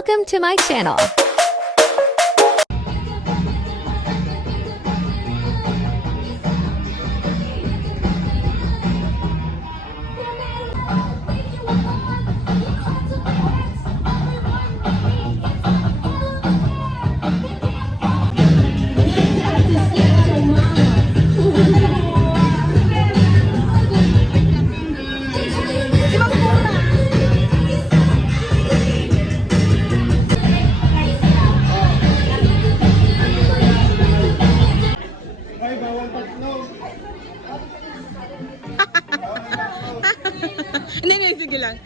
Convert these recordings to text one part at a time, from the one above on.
Welcome to my channel. Hindi, sige lang.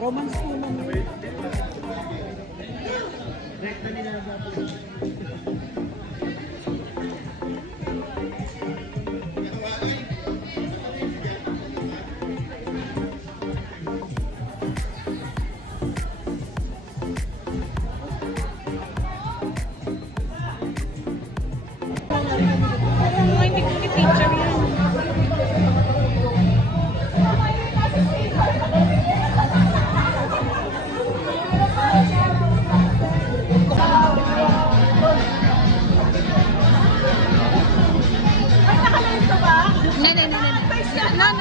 Romance naman. Hindi ko picture yan.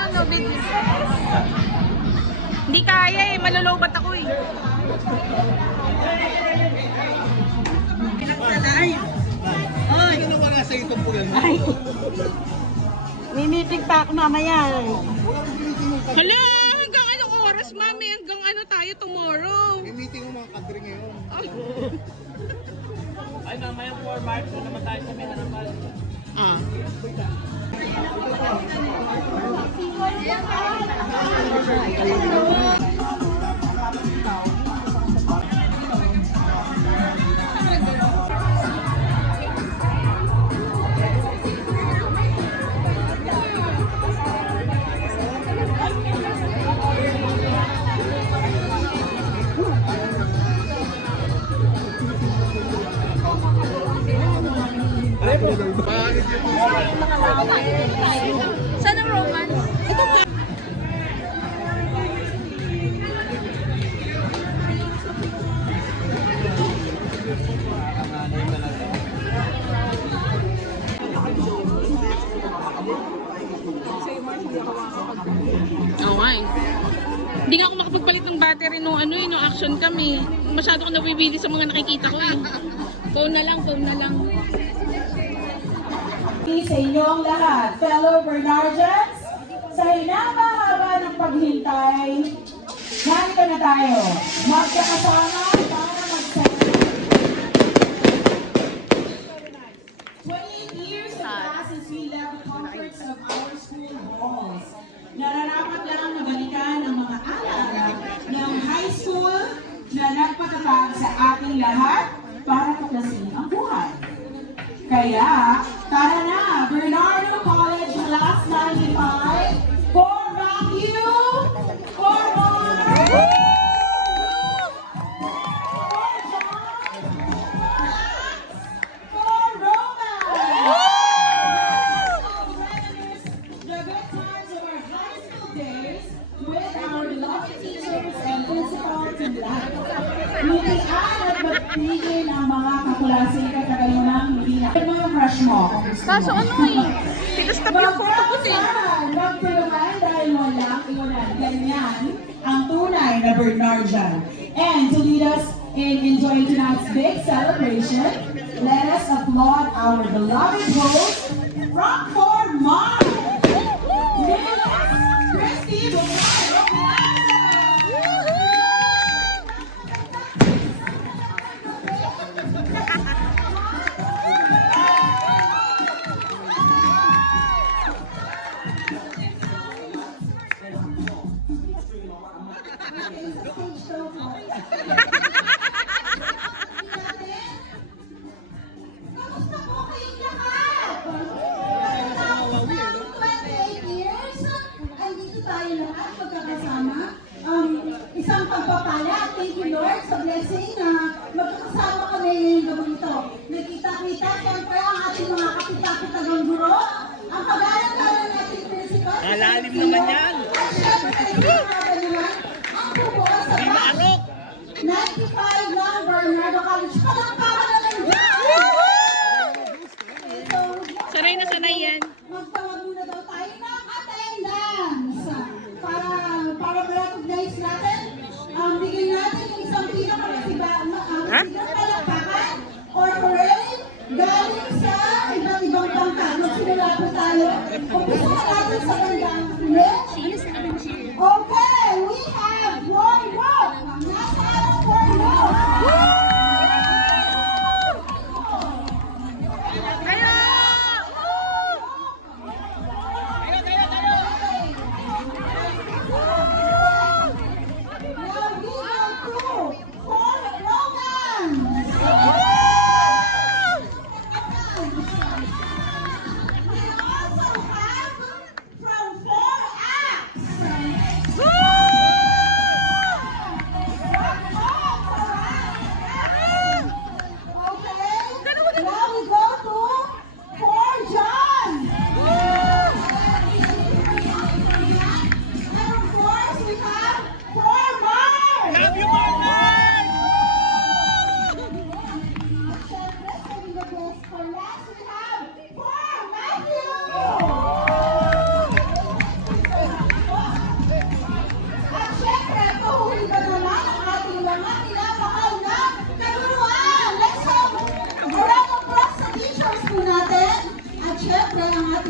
No, baby. Hindi kaya eh, malulubat ako eh. Pinagsalay. Ay, ano wala sa itong pulan mo? Ay. Mimitig pa ako mamaya. Hala, hanggang anong oras, mami? Hanggang ano tayo tomorrow? Meeting mo mga kadri ngayon. Ay, mamaya 4 March na naman tayo sa may harapan. Saan ang romance? Ito pa. Oo nga eh. Hindi nga ako makapagpalit ng battery nung action kami. Masyado ko nabibili sa mga nakikita ko eh. Phone na lang. Sa inyong lahat, fellow Bernardians, sa hinaba-haba ng paghintay, narito na tayo, magkakasama para mag-celebrate. 28 years have passed since we left the comforts of our school halls. Nararapat lang na balikan ang mga alaala ng high school na nagpatatag sa ating lahat para tuklasin ang buhay. Kaya, tara na, Bernardo College Class 95, for vacuum, for more, for romance. The good times of our high school days with our beloved teachers and principals in life. Lutian at magbigay ng mga kaklase katagalinang hindi na. Ito yung crush mo kung gusto mo. Kaso ano eh, pinastap yung photo ko eh. Magtulungan dahil walang iwanan. Ganyan ang tunay na Bernardian. And to lead us in enjoying tonight's big celebration, let us applaud our beloved host from Fort Mars, Miss Christy Bernardo. Kamusta po kayong lahat? Tapos ng 28 years, ay dito tayo lahat magkakasama. Anim naman yan. At syempre, sinasabi naman, ang bubuo sa Hindi batch maarok. 95 ng Bernardo College. Palakpakan naman dyan! So, Sanay na sanay yan. magtawag muna daw tayo ng attendance para ma-recognize natin. Bigyan natin yung isang pinakamasigang palakpakan or parade galing sa iba't ibang bangka. Magsimula po tayo. Umpisa natin sa bandang red. Okay, we have Roy Rock. Nasaan ang Roy Rock?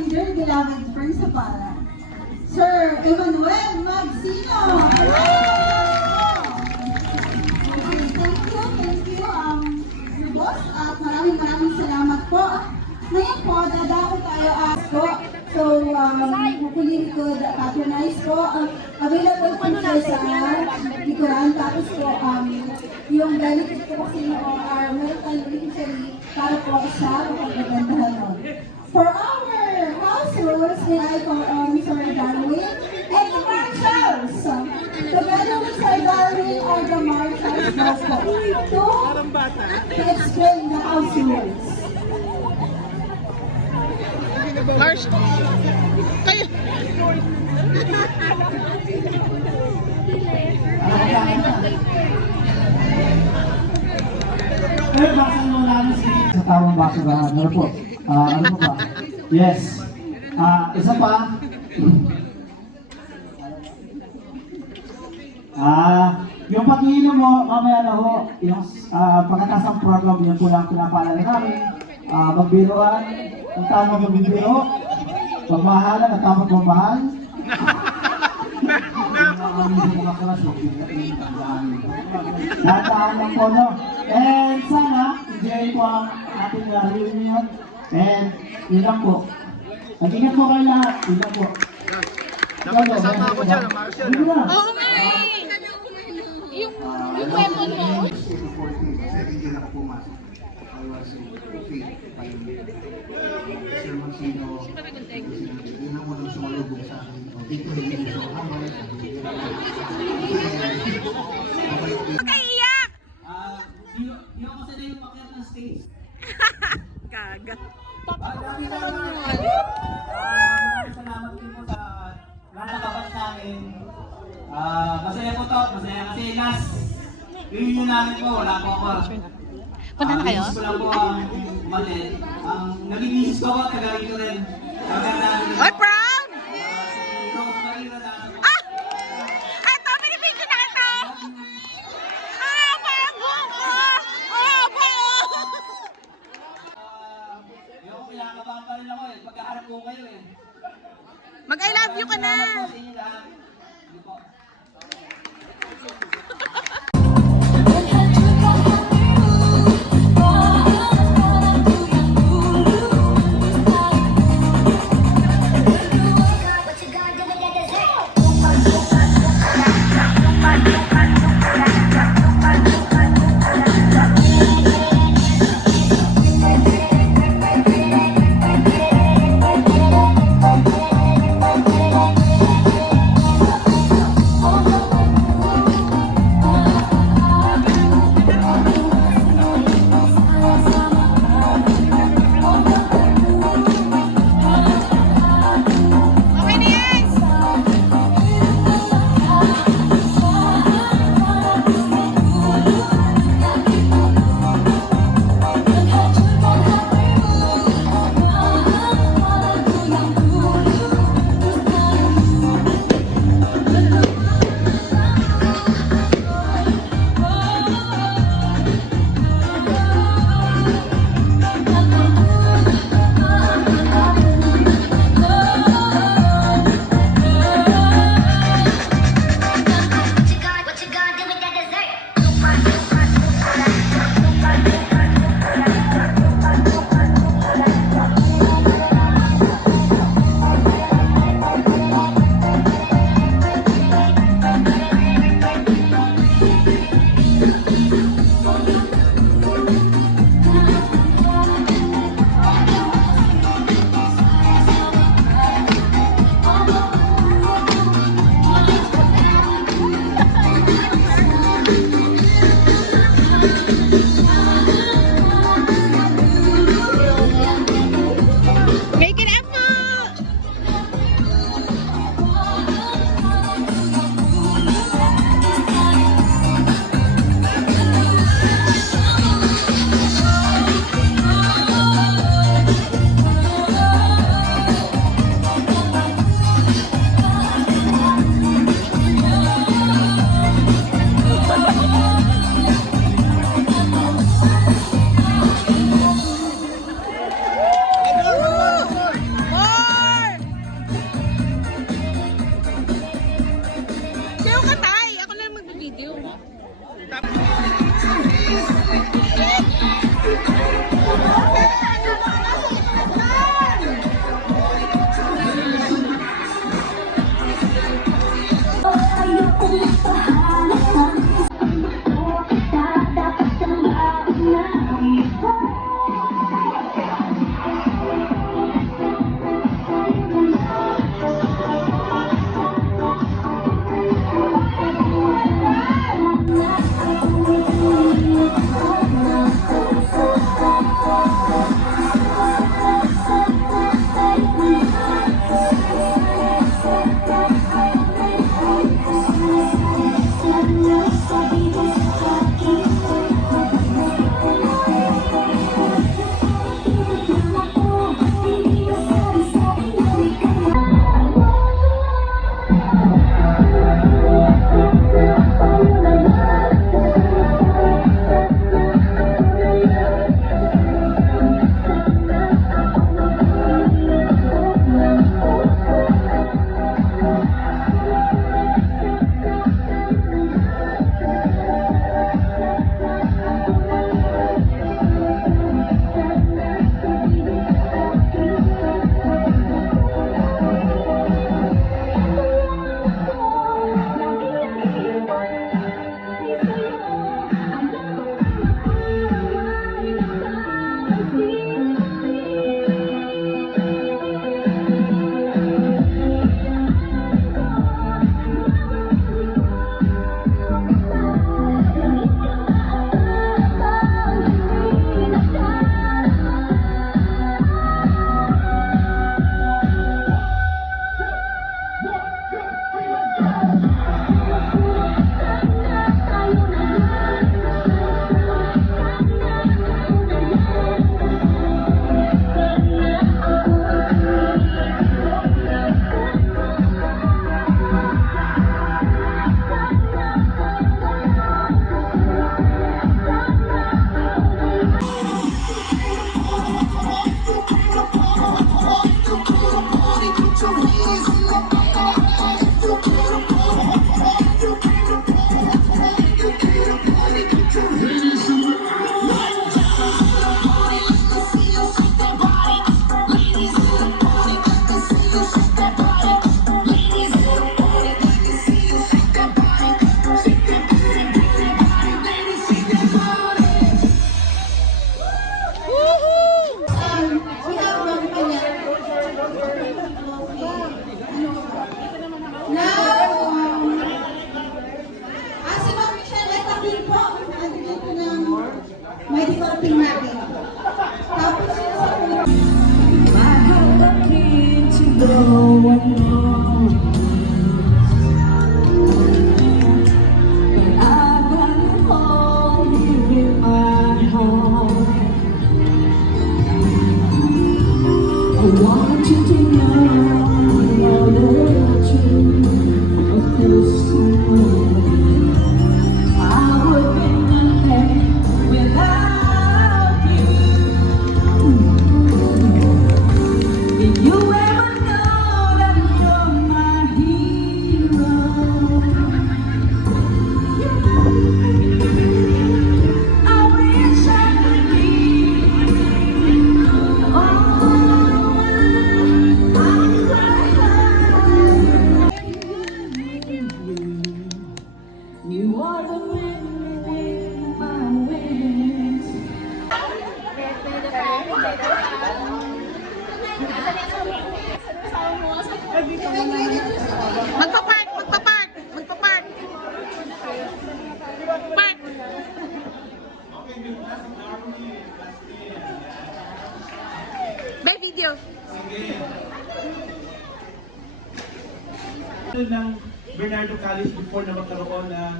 Beloved Principal, Sir Emmanuel Magsino. Okay, thank you, boss, at maraming salamat po. Ngayon po, dadako tayo po. So, hopefully we could patronize po. Available po siya sa likuran. Tapos po, yung benefit po kasi yung our welcome beneficiary para po sa pagkagandahan nun. For our house rules, I call Sir Darwin and the marshals. Together with Sir Darwin or the marshals now po to explain the house rules. Harsh. Kayo. Sa tawang basurahan. Ano po? Ano po ba? Yes. Isa pa. Yung pag-iinom mo, mamaya na ho, yung pagkatas ng program, yun po lang pinapaalala namin. Magbiruan, ang tamang magbibiro, magmahalan, ang tamang magmahal. Mga kalas, dataan lang po, no? And sana, enjoy po ang ating reunion. And yun lang po. Mag-ingat po kayo lahat. Yun lang po. Dapat kasama ako dyan, ang Marshall. Oo nga eh. Yung weapon mo. Kasi hindi na ako pumasok. I was okay. Sir Magsino, yun ang unang sumalubog sa akin. Dito hindi ko sa hamay. Iyak! Hindi ako sanay yung pakyat ng stage. Kaga. Maraming salamat din po sa mga nakabat namin. Masaya po to, masaya kasi last reunion namin po, wala po ako. Punta na kayo? Misis ko lang po ang umatin. Ang naging misis ko po, taga rito rin. Ay, proud! Si Rosemary Radano. Ah! Ito, binibigyan na ito! Ah, bago ko! Ah, bago! Yung kinakabahan pa rin ako eh, pagkaharap ko kayo eh. Mag-I love you ka na! Salamat po sa inyo lahat. Sige po. By video. ng Bernardo College before na magkaroon ng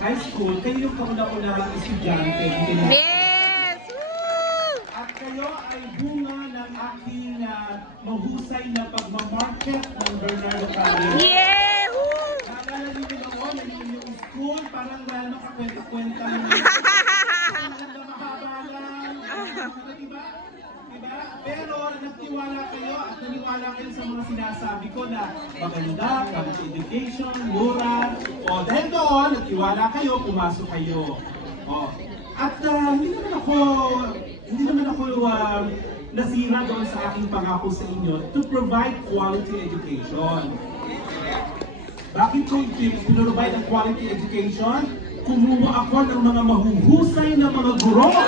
high school, kayo yung kauna-unahang estudyante. Yes! Woo! At kayo ay bunga ng aking mahusay na pagmamarket ng Bernardo College. Yeah! Woo! Naalala niyo ako na yung school, parang wala kakwenta-kwenta. Maganda mahaba lang. Diba? Diba? Pero nagtiwala kayo at naniwala kayo sa mga sinasabi ko na maganda, quality education, mura. O dahil doon, nagtiwala kayo, pumasok kayo. O. At hindi naman ako nasira doon sa aking pangako sa inyo to provide quality education. Bakit ko pinrovide ang quality education? Kumuha ako ng mga mahuhusay na mga guro. Diba?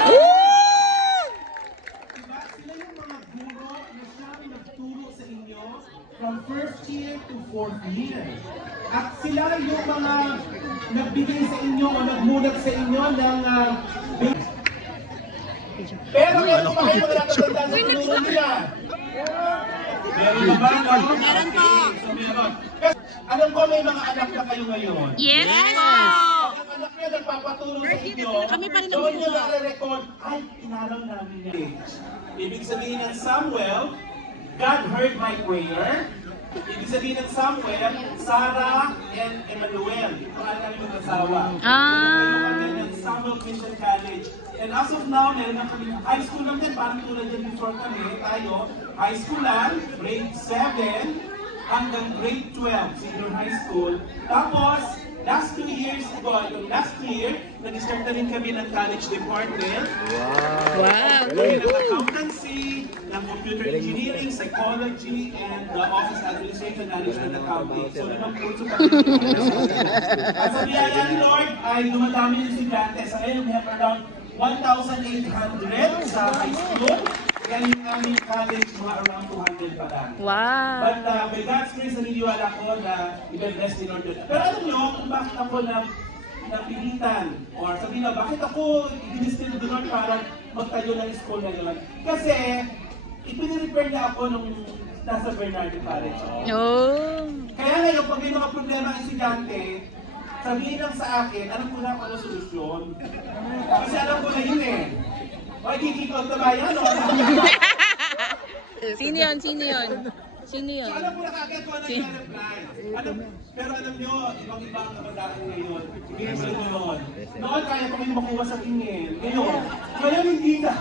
Sila yung mga guro na siyang nagturo sa inyo from first year to fourth year. At sila yung mga nagbigay sa inyo o nagmulat sa inyo ng pero meron pa kayo wala katanda sa tinuro nila. Meron na ba? No? Meron po. So meron. Alam ko may mga anak na kayo ngayon. Yes po! Ang anak nyo nagpapaturo sa inyo. Kami pa rin doon nyo nare-record, ay, inaral namin yan. Ibig sabihin ng Samuel, God heard my prayer. Ibig sabihin ng Samuel, Sarah and Emmanuel. Pangalan namin mag-asawa. Kayo ng Samuel Christian College. And as of now, meron na kami high school lang din, parang tulad din before kami, tayo, high school lang, grade 7 hanggang grade 12, senior high school. Tapos, last 2 years ago, last year, nag-start na rin kami ng college department. Wow! Ng accountancy, ng computer engineering, psychology, and the office administration, management accounting. So, limang kurso pa rin. At sa biyaya ni Lord, ay dumadami ng estudyante. Sa ngayon, we have around 1,800 sa high school. Kaya yung aming college, mga around 200 pa lang. Wow! But by God's grace, naniniwala ko na i-bless ni Lord yun. Pero alam nyo, kung bakit ako napilitan, or sabihin na, bakit ako i-dinistil ni Lord para magtayo ng school na yun? Kasi, ipinirepair niya ako nung nasa Bernardo College. Oh! Kaya ngayon, pag may mga problema ang estudyante, sabihin lang sa akin, alam ko na kung ano solusyon. Kasi alam ko na yun eh. O, ikikikot na ba yan? Sino yun? Sino yun? Sino yun? So alam ko na kagad kung ano yung reply. Pero alam nyo, ibang-ibang kabataan ngayon. Sige mo yun. Noon, kaya pa kayo makuha sa tingin. Ngayon hindi na.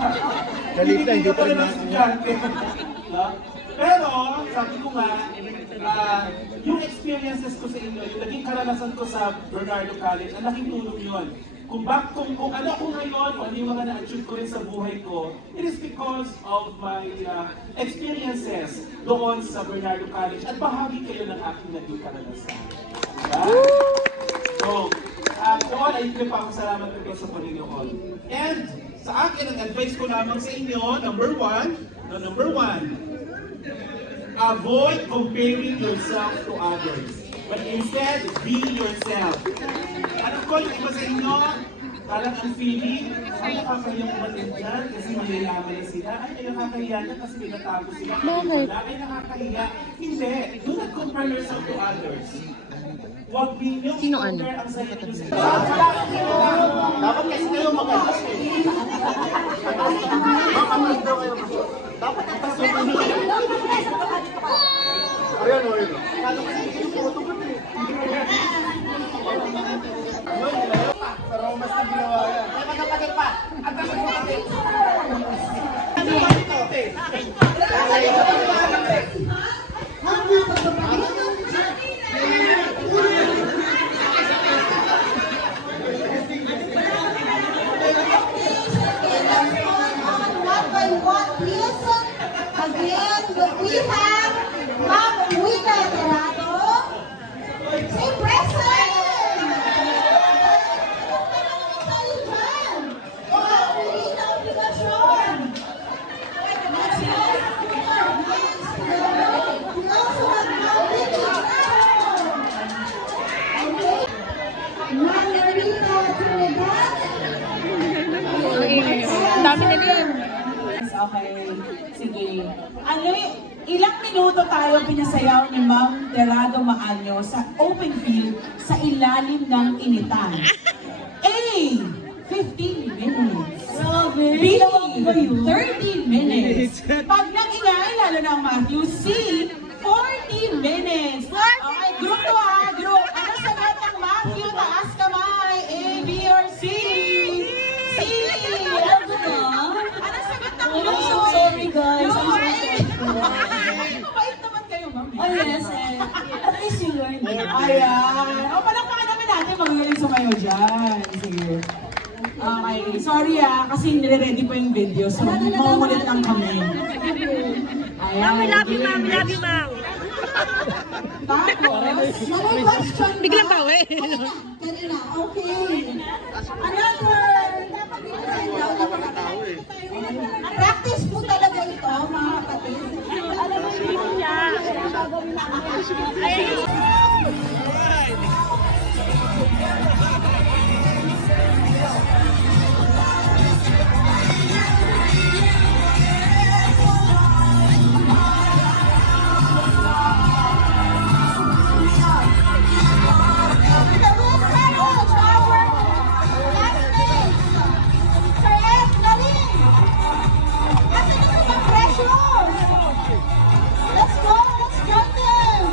Hindi ka pala ng estudyante. Pero, sabi ko nga, yung experiences ko sa inyo, yung naging karanasan ko sa Bernardo College, ang laking tulong yun. Kung ano ko ngayon, kung ano yung mga na-achieve ko rin sa buhay ko, it is because of my experiences doon sa Bernardo College at bahagi kayo ng aking naging karanasan. Diba? So, doon ay nagpapasalamat ko sa Panginoon. And sa akin, ang advice ko lamang sa inyo, number one, avoid comparing yourself to others. But instead, be yourself. Alam ko, yung iba sa inyo, parang ang feeling, ay nakakayang umatin dyan kasi mayayaman na sila. Ay, nakakahiya na kasi may natago sila. Ay, nakakahiya. Hindi. Do not compare yourself to others. Huwag ninyo i-compare ang sarili nyo sa dapat kasi kayo mag-alas eh. Mag-alas daw kayo. Dapat atas yung ayan o, ayan o. Kano kasi yung photo ko eh. Sa Romas na ginawa yan. Ay, magkapatid pa. Atas yung kapatid. Ano ba ito? Again, we have Ma'am Wika Terado. Say present! dami nila yun. Okay, sige. Ano ilang minuto tayo pinasayaw ni Ma'am Terado Maanyo sa open field sa ilalim ng initan? A. 15 minutes. B. 30 minutes. Pag nag-ingay, lalo na ang Matthew, C. 40 minutes. Okay, group to ha, group. Ano sagot ng Matthew? Taas kamay. A, B, or C? C. Ano sagot ng Lou? I'm so sorry, guys. Lou, I'm so ay, mabait naman kayo, ma'am. Oh, yes. At least you learned it. Ayan. O, palakpakan namin natin. Magaling sumayo dyan. Sige. Okay. Sorry kasi nire-ready pa yung video. So, mamulit lang kami. Ayan. We love you, ma'am. We love you, ma'am. Tapos, Another question. Biglang bawi. Kanina, okay. Another. Practice po talaga ito, mga kapatid. Alam mo niya. Gagawin namin. Let's go! Let's join them!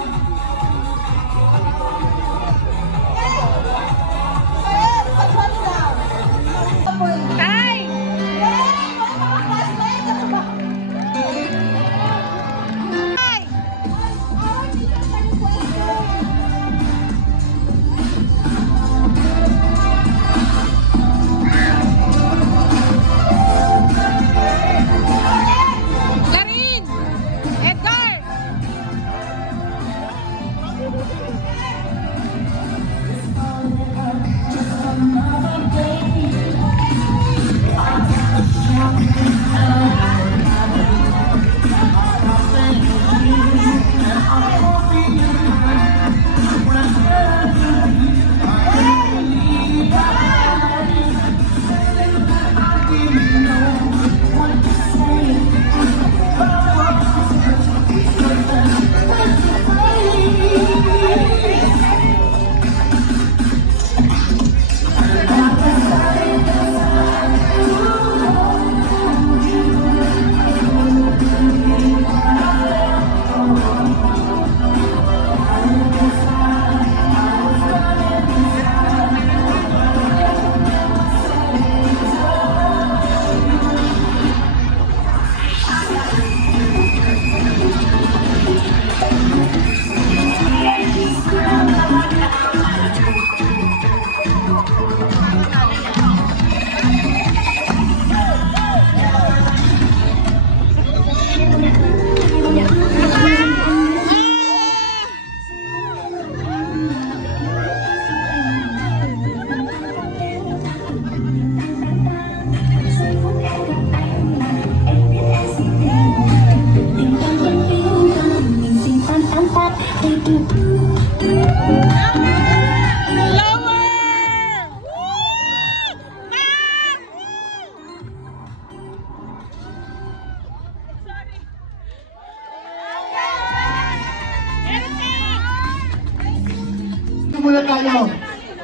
Muna tayo.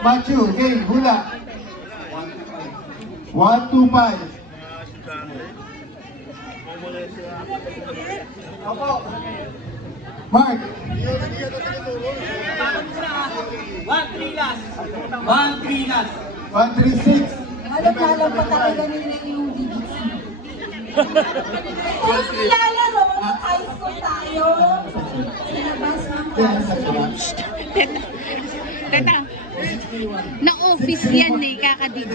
Matthew, game, hula. 1, 2, 5. Mark. 1-3 last. 1-3 last. 1, 3, 6. Alam pa talaga nila yung digits. Kung nilalaro, high school tayo. Sa labas ng class. Teta, na-office yan eh, kakadito.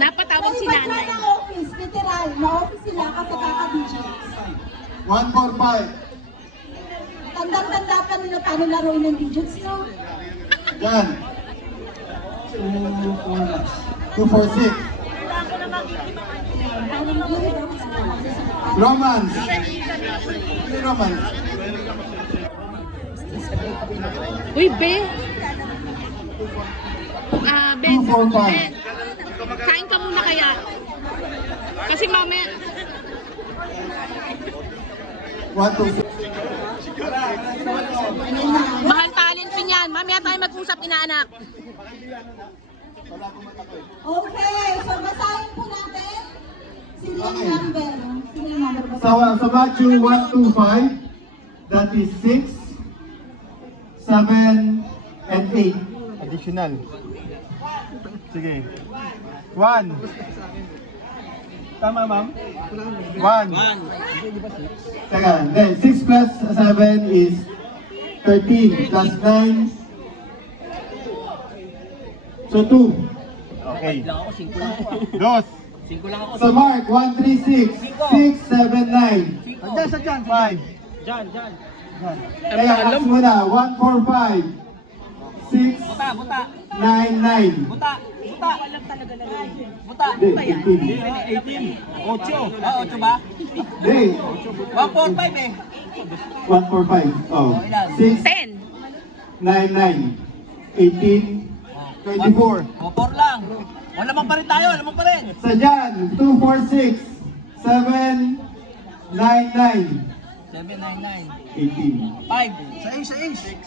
Napatawag si Iba nanay. na office, literal. Na-office sila kasi kaka-digits. 1, 4, 5. Tandang-tanda pa nila paano laruin ng digits, no? Yan. 2, 4, 6. Romance. Hindi romance. Uy, Be! Ben, 2, 4, 5. Ben, kain ka muna kaya. Kasi mamaya, 1, 2, 6. mahal talent fee niyan. Mamaya tayo mag-usap, inaanak. Okay, so basahin po natin. Serial number. Serial number ba? Sa Matthew 1 to 5, that is 6, 7, and 8. Additional. Sige. 1. Tama, ma'am? 1. Teka, then 6 plus 7 is 13 plus 9. So 2. Okay. Lang ako, 5 lang ako. 2. 5 lang ako. So Mark, 1, 3, 6. 6, 7, 9. Andiyan sa dyan. 5. Diyan, diyan. Kaya alam mo na, 1, 4, 5. 6, Buta, buta. 9, 9. Buta, buta. Buta. Hindi, 18. 8. Ah, 8 ba? Hindi, 1, 4, 5 eh. 1, 4, 5. Oh. 6, 10. 9, 9. 18, 24. O, 4 lang. O, lamang pa rin tayo, lamang pa rin. Sa dyan, 2, 4, 6. 7, 9, 9. 7, 9, 9. 18. 5. Sa ace, sa ace.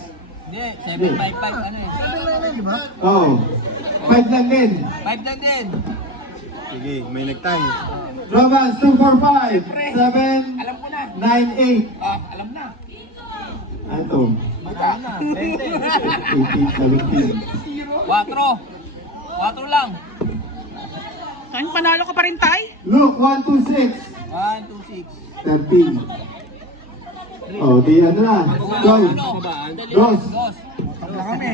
Hindi, 7, 5, 5. Ano eh? Di ba? Oh. 5 lang din. 5 lang din. Sige, may nagtime. Romans 2, 4, 5. 7, Alam ko na. 9, 8. Ah, alam na. Ano to? Alam na. 18, 17. 4. 4 lang. Ay, panalo ka pa rin, Tay? Luke 1, 2, 6. 1, 2, 6. 13. Oh, di ano na. 12. Dos. Dos.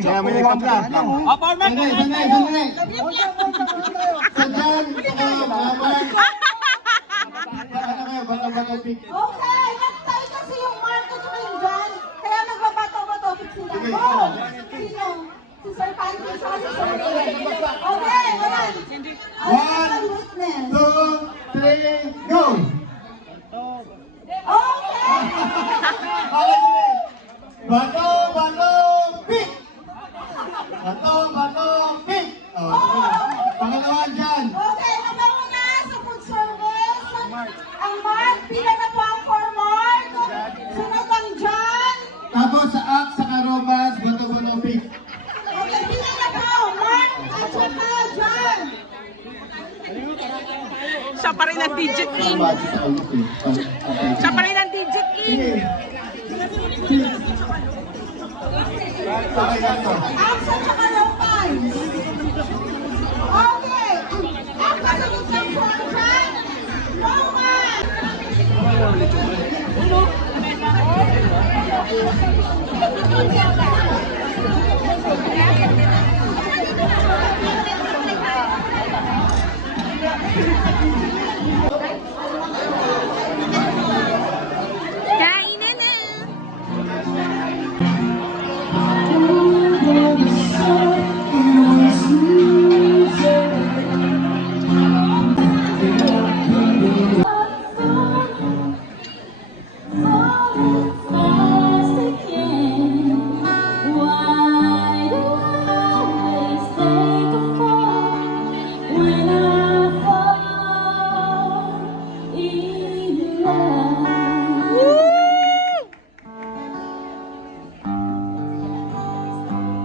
Kaya may nagkapla. Ah, format. Sandali, sandali, sandali. Sa dyan, ito kayo, mga Mark. Ano kayo, baka pick. Okay, nag-tie kasi yung Mark at saka yung John. Kaya magbabato-bato sila. Sige, Go! Sino? Si Sir Panty sa si Sir Ray. Okay, ayan. Ayan, witness. 2, 3, go! Okay! Bato, bato, pick! Bato, bato, pick! Oh, pangalawa dyan. Okay, nabango na sa food service. Ang Mark, pila na po ang for Mark. Sunod ang John. Tapos sa Acts, sa Romans, bato, bato, pick. Okay, pila na po. Mark at saka John. Siya pa rin ang digit king. Siya pa rin ang digit king. Acts at saka Romans. Okay. Ang kasunod ng for John. Romans. Kain na na.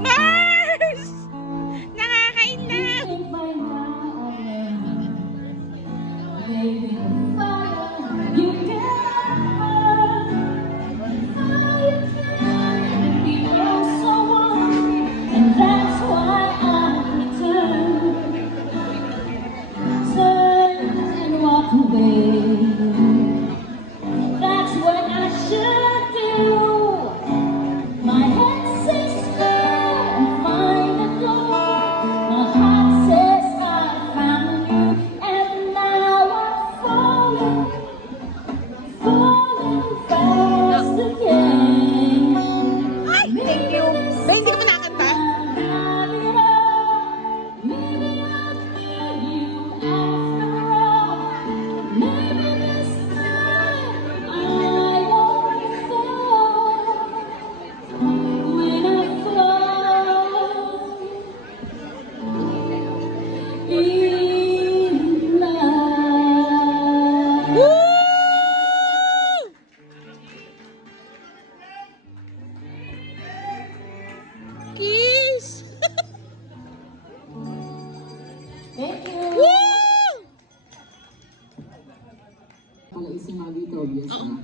Mars! Nakakain na. And that's why I return, turn and walk away. That's what I should do. My head says stay and find a door. My heart says I found you, and now I fall. Palaisin mga dito, obvious Oo. na.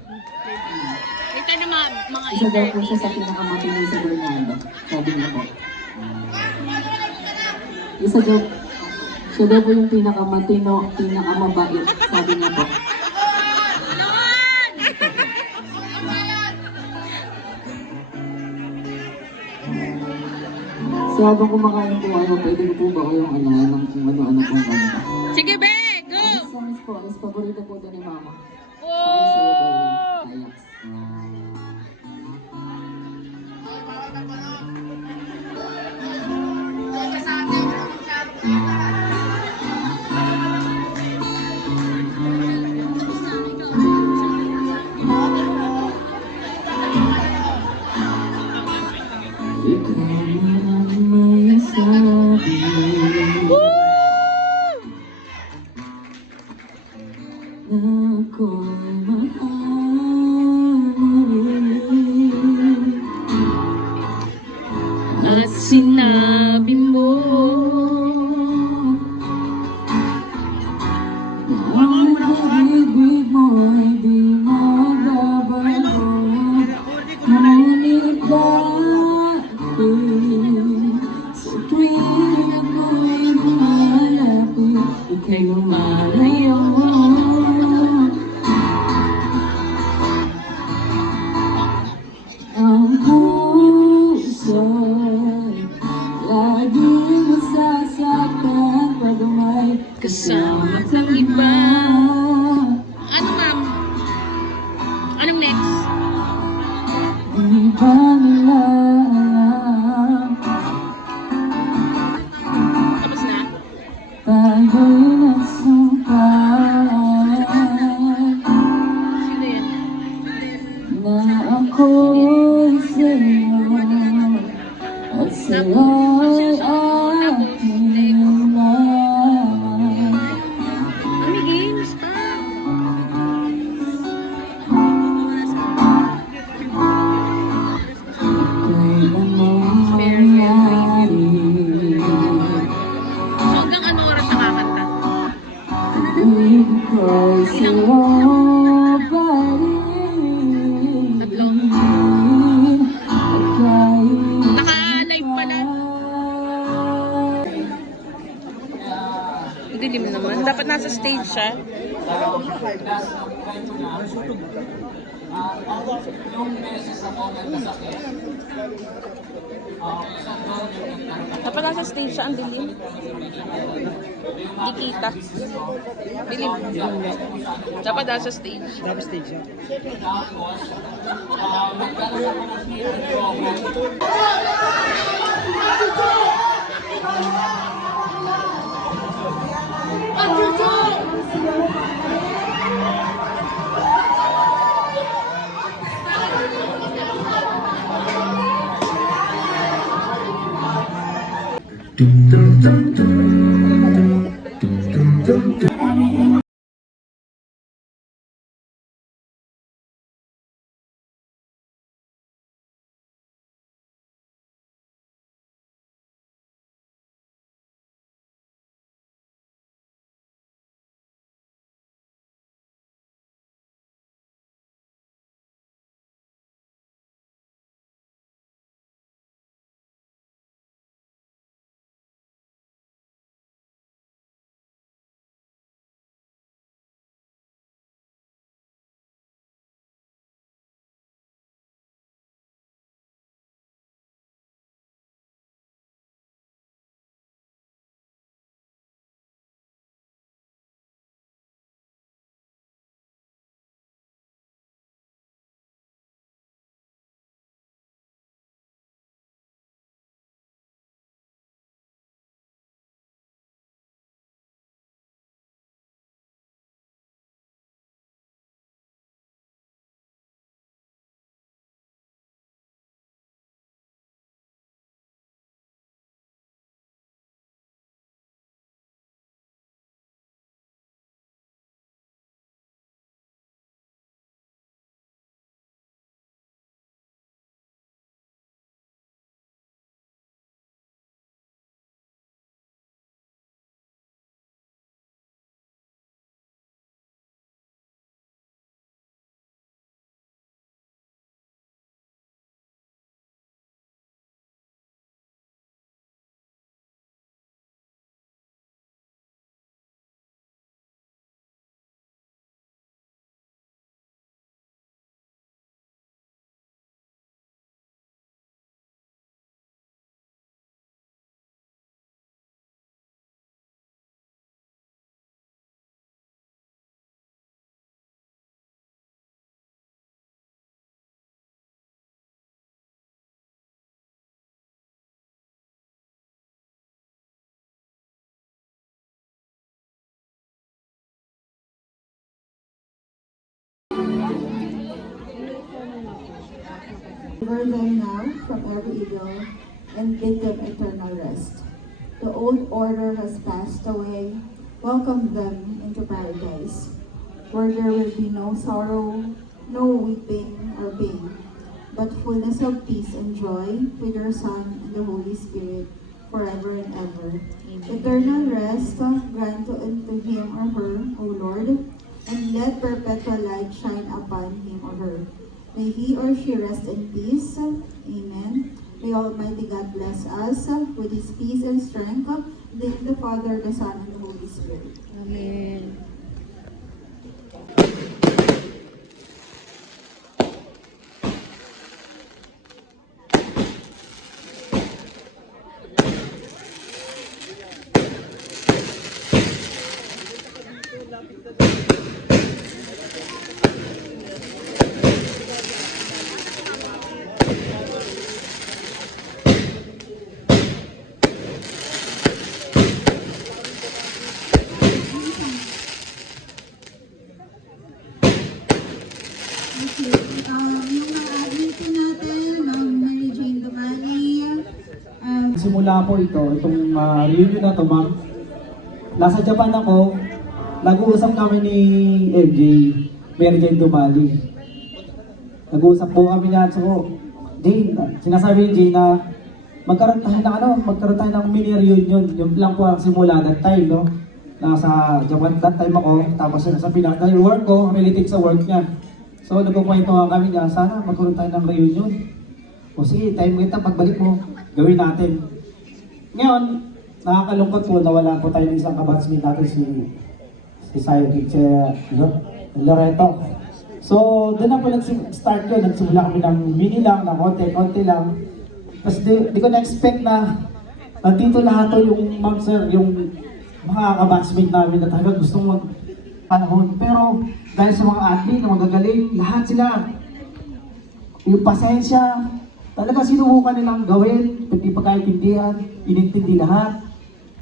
Ito na mga Isa daw po siya sa interview. pinakamatino sa Bernardo. Sabi niya po. Isa daw, siya daw po yung pinakamatino, pinakamabait. Sabi niya po. So habang kumakain po, pwede ko po ba o yung kung ano-ano pong kanta? Sige, be! Go! This song is po, is paborito po ito ni Mama. Oh! Ay, sa'yo ba yun? Ajax. Ikaw na ang may sabi. Na ako'y mahal mo rin. At sinabi mo, Ang pag-ibig mo'y di magbabago. Ngunit dati, sa tuwing ako'y lumalapit, ika'y lumalayo. Ang puso'y laging nasasaktan pag may kasama kang iba. Ano, ma'am? Anong next? Di ba nila alam, Tapos na? tayo'y nagsumpan Sino yan? na ako'y sa'yo at sa'yo'y aking lahat. May games pa. Ika'y anong mangyari, So, hanggang anong oras nakakanta? ibig ko'y sa'yo pa rin. Tatlo. At kahit Naka-live pala. Dilim naman. Dapat nasa stage siya. Dapat nasa stage siya. Ang dilim. Di kita. Dilim. Dapat nasa stage. Dapat stage siya. Dum dum dum dum dum dum dum. Deliver them now from every evil and give them eternal rest. The old order has passed away. Welcome them into paradise, where there will be no sorrow, no weeping or pain, but fullness of peace and joy with your Son and the Holy Spirit forever and ever. Eternal rest grant unto him or her, O Lord, and let perpetual light shine upon him or her. May he or she rest in peace. Amen. May Almighty God bless us with his peace and strength, the Father, the Son, and the Holy Spirit. Amen. Yung mga admin po natin, Ma'am Mary Jane Dumani, Simula po itong reunion na to, ma'am. Nasa Japan ako, nag-uusap kami ni MJ, Mary Jane Dumali. Nag-uusap po kami niyan. So, Jane, sinasabi ni Jane na magkaroon tayo ng mini reunion. Yung lang po ang simula that time, no? Nasa Japan that time ako, tapos sa Pinas, dahil work ko, related sa work niya. So, nagkukwentuhan kami niya, sana magkaroon tayo ng reunion. O sige, time kita, pagbalik mo, gawin natin. Ngayon, nakakalungkot po, nawala po tayo ng isang kabatsmate natin, si Loreto. So, doon na po nag-start yun, nagsimula kami ng mini lang, na konti lang. Tapos di ko na-expect na nandito lahat to yung ma'am sir, yung mga kabatsmate namin na talaga gustong magpanahon. Pero dahil sa mga athlete na magagaling, lahat sila, yung pasensya, talaga sinubukan nilang gawin, hindi pagkaintindihan, inintindi lahat.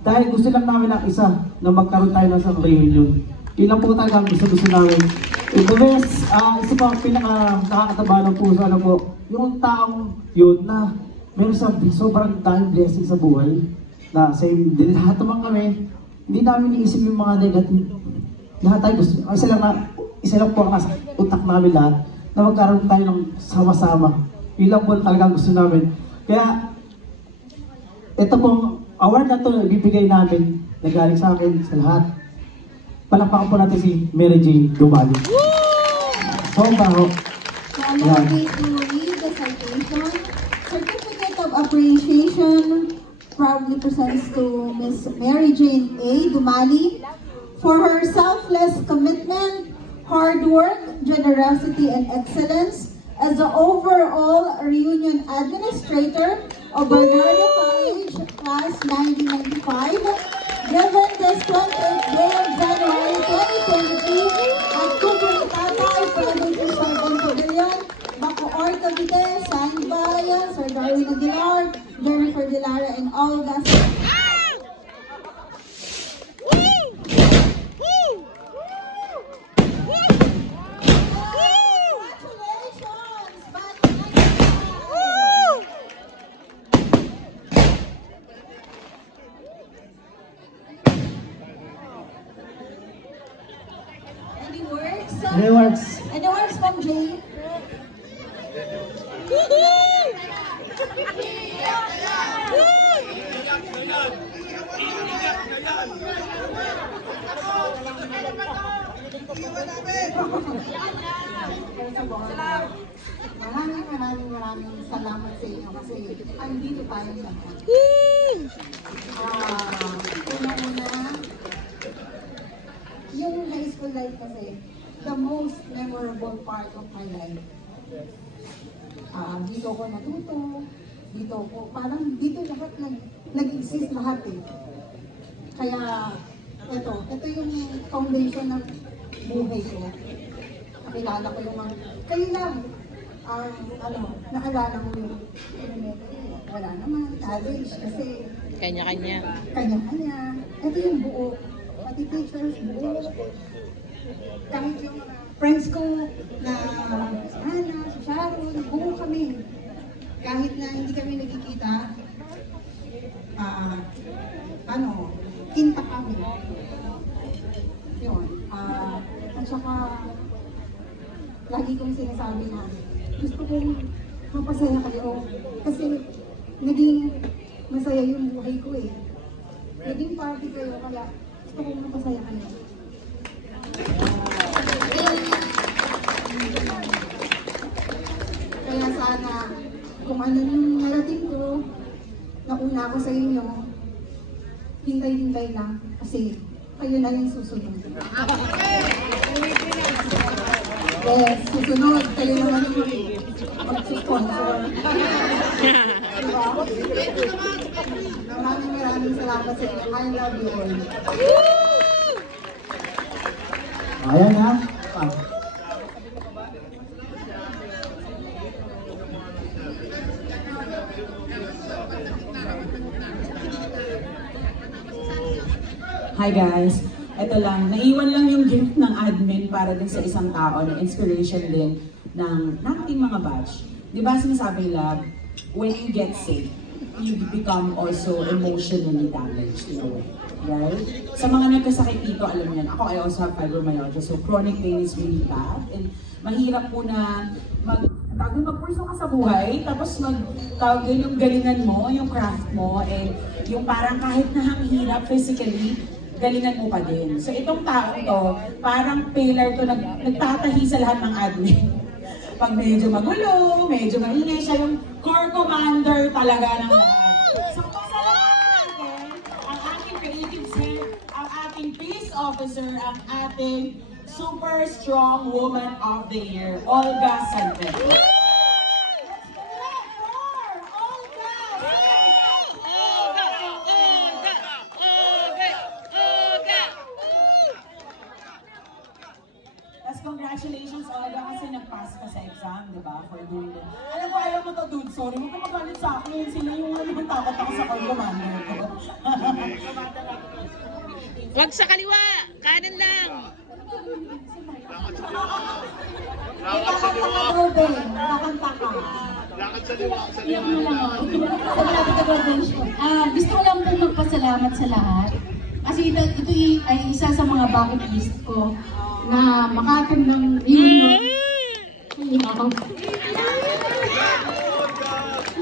Dahil gusto lang namin ang isa na magkaroon tayo ng isang reunion. Yun lang po talaga ang gusto namin. And the best, isa pa ang pinaka nakakataba ng puso, ano po, yung taong yun na meron sobrang daming blessing sa buhay. Na same din, lahat naman kami, hindi namin iisip yung mga negative. Lahat tayo gusto, isa lang po ang nasa utak namin lahat, na magkaroon tayo ng sama-sama. Yun lang po talaga gusto namin. Kaya, ito pong award na ito, ibibigay namin, nagaling sa akin, sa lahat. Palakpakan po natin si Mary Jane Dumali. So, baho. So, allow me to read the citation. Certificate of Appreciation proudly presents to Miss Mary Jane A. Dumali for her selfless commitment, hard work, generosity, and excellence as the overall reunion administrator of Bernardo College Class 1995, given this 28th day of January 2023 at Kukuritata, Private Resort and Pavilion, Bacoor, Cavite, signed by Sir Darwin Aguilar, Jennifer Dilara, and all the Rewards. Any words from Jay? Maraming salamat sa inyo kasi andito tayo lahat. Una-una, yung high school life kasi, the most memorable part of my life. Dito ko natuto, parang dito lahat nag-exist lahat eh. Kaya, ito yung foundation ng buhay ko. Nakilala ko yung mga, kayo lang, naalala mo yung, wala naman, college, kasi, Kanya-kanya. Ito yung buo, pati teachers, buo. Kahit yung mga friends ko na si Ana, si Sharon, buo kami. kahit na hindi kami nagkikita, kinta kami. Yun. At saka, lagi kong sinasabi na, gusto kong mapasaya kayo. Kasi, naging masaya yung buhay ko eh. Naging party kayo, kaya gusto kong mapasaya kayo. Kaya sana, kung ano yung narating ko, nauna ako sa inyo, hintay-hintay lang kasi kayo na yung susunod. Yes, susunod. Kayo naman yung mag-sponsor. Diba? Maraming salamat sa inyo. I love you all. Ayan ha. Hi guys, ito lang, naiwan lang yung gift ng admin para din sa isang tao na inspiration din ng ating mga batch. Di ba sinasabi, love, when you get sick, you become also emotionally damaged in a way, right? Sa mga nagkasakit dito, alam niyan, ako I also have fibromyalgia, so chronic pain is really bad, and mahirap po na magpurso ka sa buhay, tapos tawag din yung galingan mo, yung craft mo, and yung parang kahit na ang hirap physically, galingan mo pa din. So itong tao to, parang pillar to, nagtatahi sa lahat ng admin. Pag medyo magulo, medyo maingay, siya yung core commander talaga ng lahat. So pasalamatan natin ang ating creative head, ang ating peace officer, ang ating super strong woman of the year, Olga Salvador. Congratulations, Olga, kasi nag-pass ka sa exam, di ba? For doing that. Alam ko, ayaw mo to, dude. Sorry, huwag ka magalit sa akin. Sila yung takot ako sa core commander ko. Wag sa kaliwa! Kanan lang! Lakad sa liwa! Kakanta ka. Lakad sa liwa! Iyak mo lang ako. Salamat sa graduation. Gusto ko lang po magpasalamat sa lahat. Kasi ito ay isa sa mga bucket list ko na maka-attend ng reunion. Hindi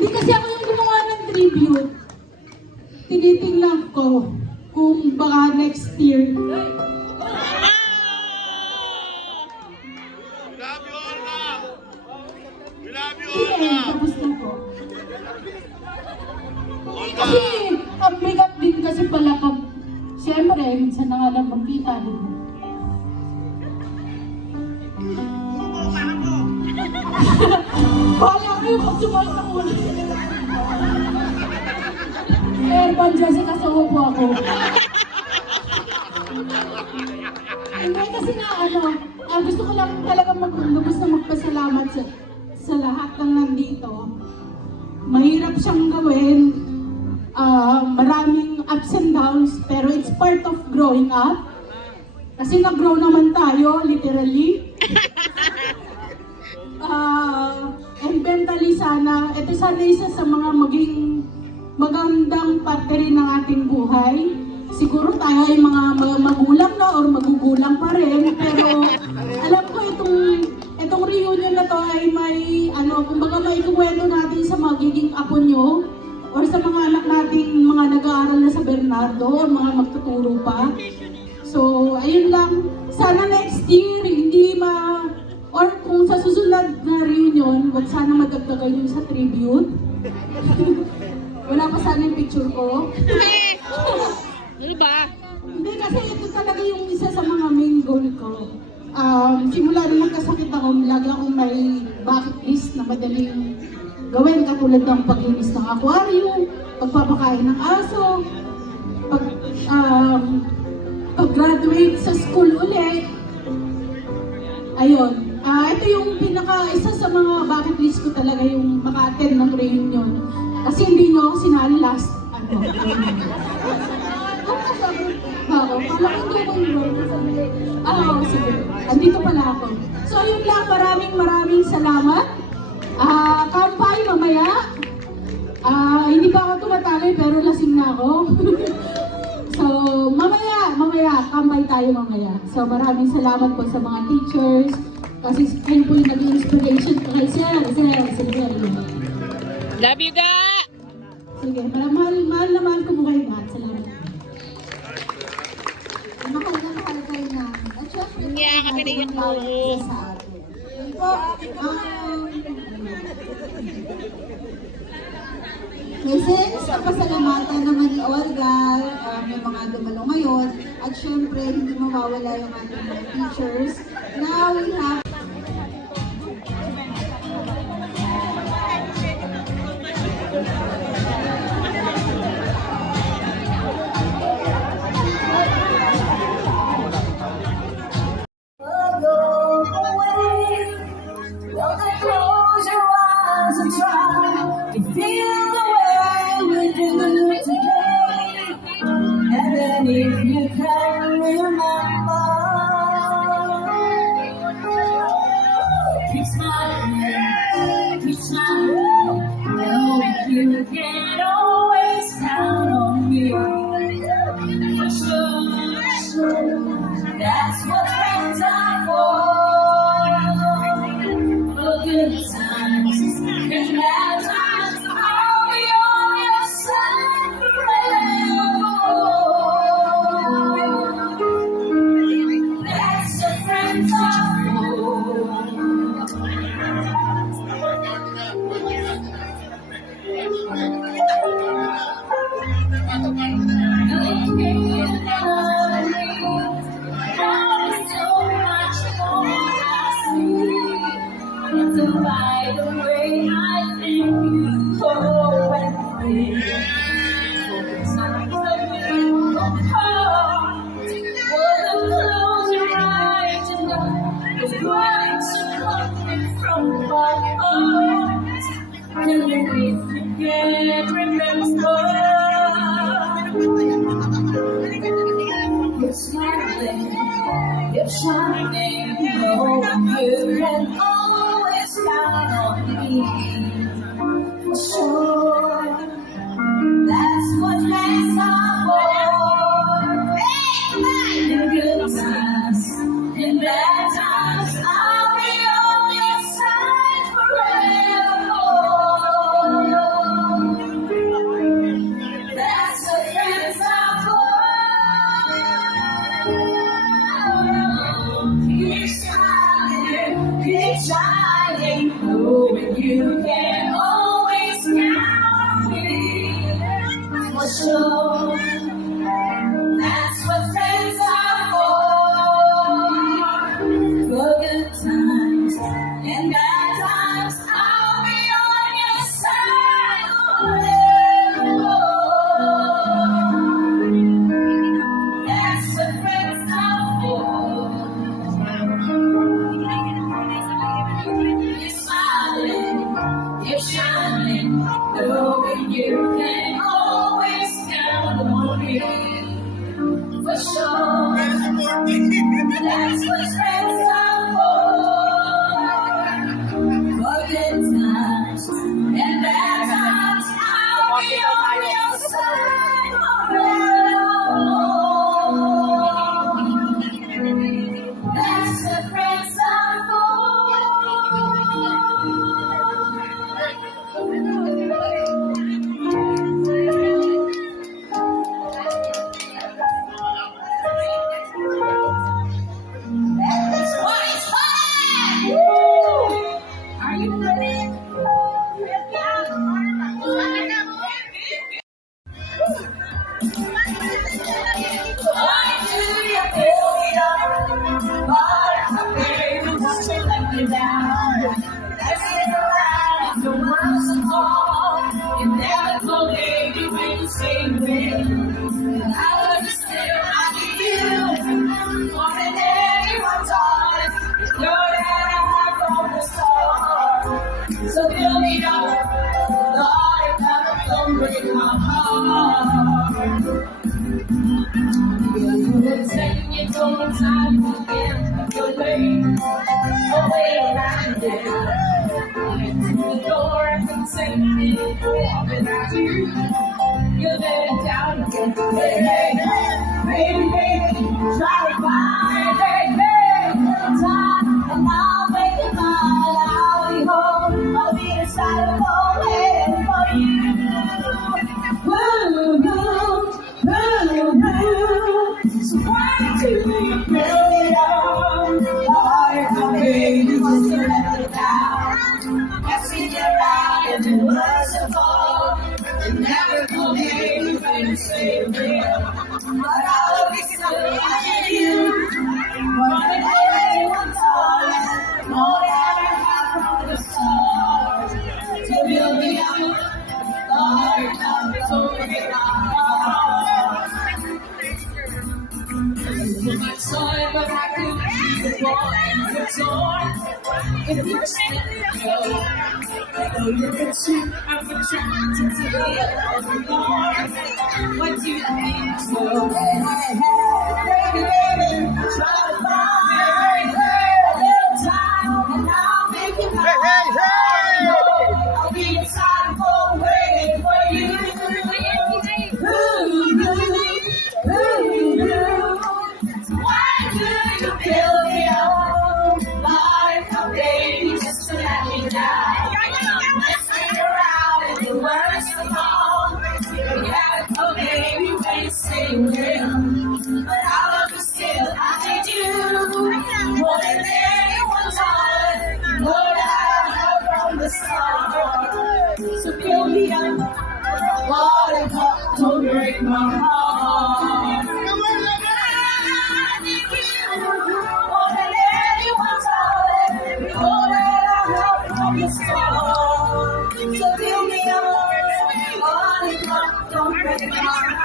kasi ako yung gumawa ng tribute. Tinitingnan ko kung baka next year. We love you, Olga! We love you, Olga! Tapos na po. Olga! Kasi ang bigat din kasi pala pag siyempre, minsan na nga lang magkita. Bahala kayo pag sumalit ang ulo. Airpan Jessica, sa upo ako. Hindi kasi na gusto ko lang talaga lubos na magpasalamat sa lahat ng nandito. Mahirap siyang gawin. Maraming ups and downs, pero it's part of growing up. Kasi nag-grow naman tayo, literally. And mentally sana, ito sana isa sa mga maging magandang parte rin ng ating buhay. Siguro tayo ay mga magulang na or magugulang pa rin, pero alam ko itong reunion na to ay may, kumbaga may kuwento natin sa magiging apo nyo, or sa mga anak nating mga nag-aaral na sa Bernardo, o mga magtuturo pa. So, ayun lang. Sana next year, or kung sa susunod na reunion, wag sana madagdagan yung sa tribute. Wala pa sana yung picture ko. Ano ba? Hindi, kasi ito talaga yung isa sa mga main goal ko. Simula nung magkasakit ako, lagi akong may bucket list na madaling gawin, katulad ng paglinis ng aquarium, pagpapakain ng aso, pag-graduate sa school ulit. Ayun. Ito yung isa sa mga bucket list ko talaga, yung maka-attend ng reunion. Kasi hindi nyo ako sinali last, sige. Andito pala ako. So, yun lang. Maraming salamat. Kampay, mamaya. Hindi pa ako tumatali pero lasing na ako. So, mamaya, kambay tayo mamaya. So, maraming salamat po sa mga teachers. Kasi kayo po yung naging inspiration ko kay Sir. Love you, ga! Sige, mahal na mahal ko mo kayo lahat. Salamat. Mahal kayo namin. At syempre, Yeah, kami na yung bawat isa sa atin. So, Presents, napasalamatan naman ni Olga, yung mga dumalo ngayon. At syempre, hindi mawawala yung ating mga teachers. Now we have Close your eyes and try to feel the way we do today. And then if you can remember, keep smiling, keep smiling. Know you can always count on me. For sure, that's what friends are for. For good times and bad times, I'll be on your side forever. That's what friends are by the way I think you go and think. Sometimes I feel apart. Close your eyes and the words are coming from my heart. And if you can't remember, you're smiling, you're shining, oh, you can always count on me. For sure, that's what friends are for. Hey, in good times, in bad times, I'll be on your side forever. That's what friends are for. Keep smiling, keep shining, knowing you can always count on me. For sure, that's what friends are for. For good times and bad times, I'll be on your side forever. That's what friends are for. You're smiling, you're shining, knowing you can always count on me. For sure, that's what friends are for. For good times and bad times, I'll be on your side forever. That's what friends are That's why it's fun! Woo! Are you ready? Why do you feel young? But baby, won't you let me down? Let's get around the world so long. You never told me you ain't staying with. I was still after you. More than anyone taught. You're that I have from the start. So fill me up. Lord, don't break my heart. You're taking your own time to get your way around there. into the door and say, without you, you're letting down again. Hey, hey, hey, baby, baby, try to find, hey, hey, time, and I'll make it mine. I'll be home, I'll be inside of home, waiting for you. Ooh, ooh, ooh, ooh. So why do you build it up? Oh, baby, just to let it down. I see your eyes and words of all. You never told me when you say real. But I'll be so happy you. Wanna know anyone's all. More than I have from the start. So build me up. The heart comes over me. So much time, but I could be the boy that's on. If you're standing go, though you're a suit, I'm attracted to the other more. What do you think? So, baby, baby, try to find a little time, and I'll make it mine. I'll be inside of home waiting for you. Ooh, ooh, ooh, ooh. Why do you build me up? Like a baby just to let me down. Let's figure out the worst of all. You gotta go, baby, when you say real. But I love you still, I need you. More than anyone's time. Know that I have from the start. So build me up. Water cup, don't break my heart. More than anyone's time. Know that I have from the start. So build me up. Water cup, don't break my heart.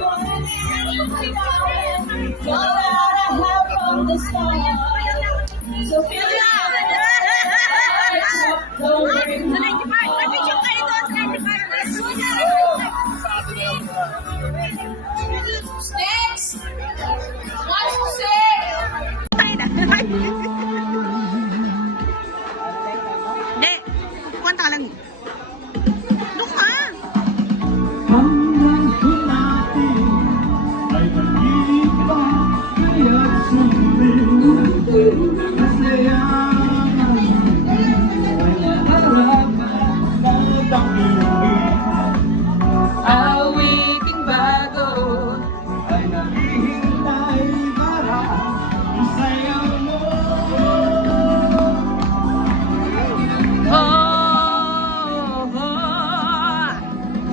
More than anyone's time. Know that I have from the start. So build me up. Next, what you say? Hindi, kuwanta ka lang. Doon ka. Hanggang natin ay nag-iiba kaya't sundin. Kasi ang ay harapan na tangingin. Awiting bago. Ay naghihintay para isayaw mo. Oh, oh.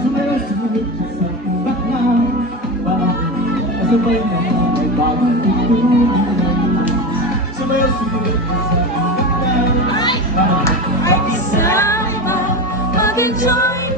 Sumusunod sa tundak na bakit kasabay na ay bagong tutunan. Sumusunod sa tundak na bakit Mag-enjoy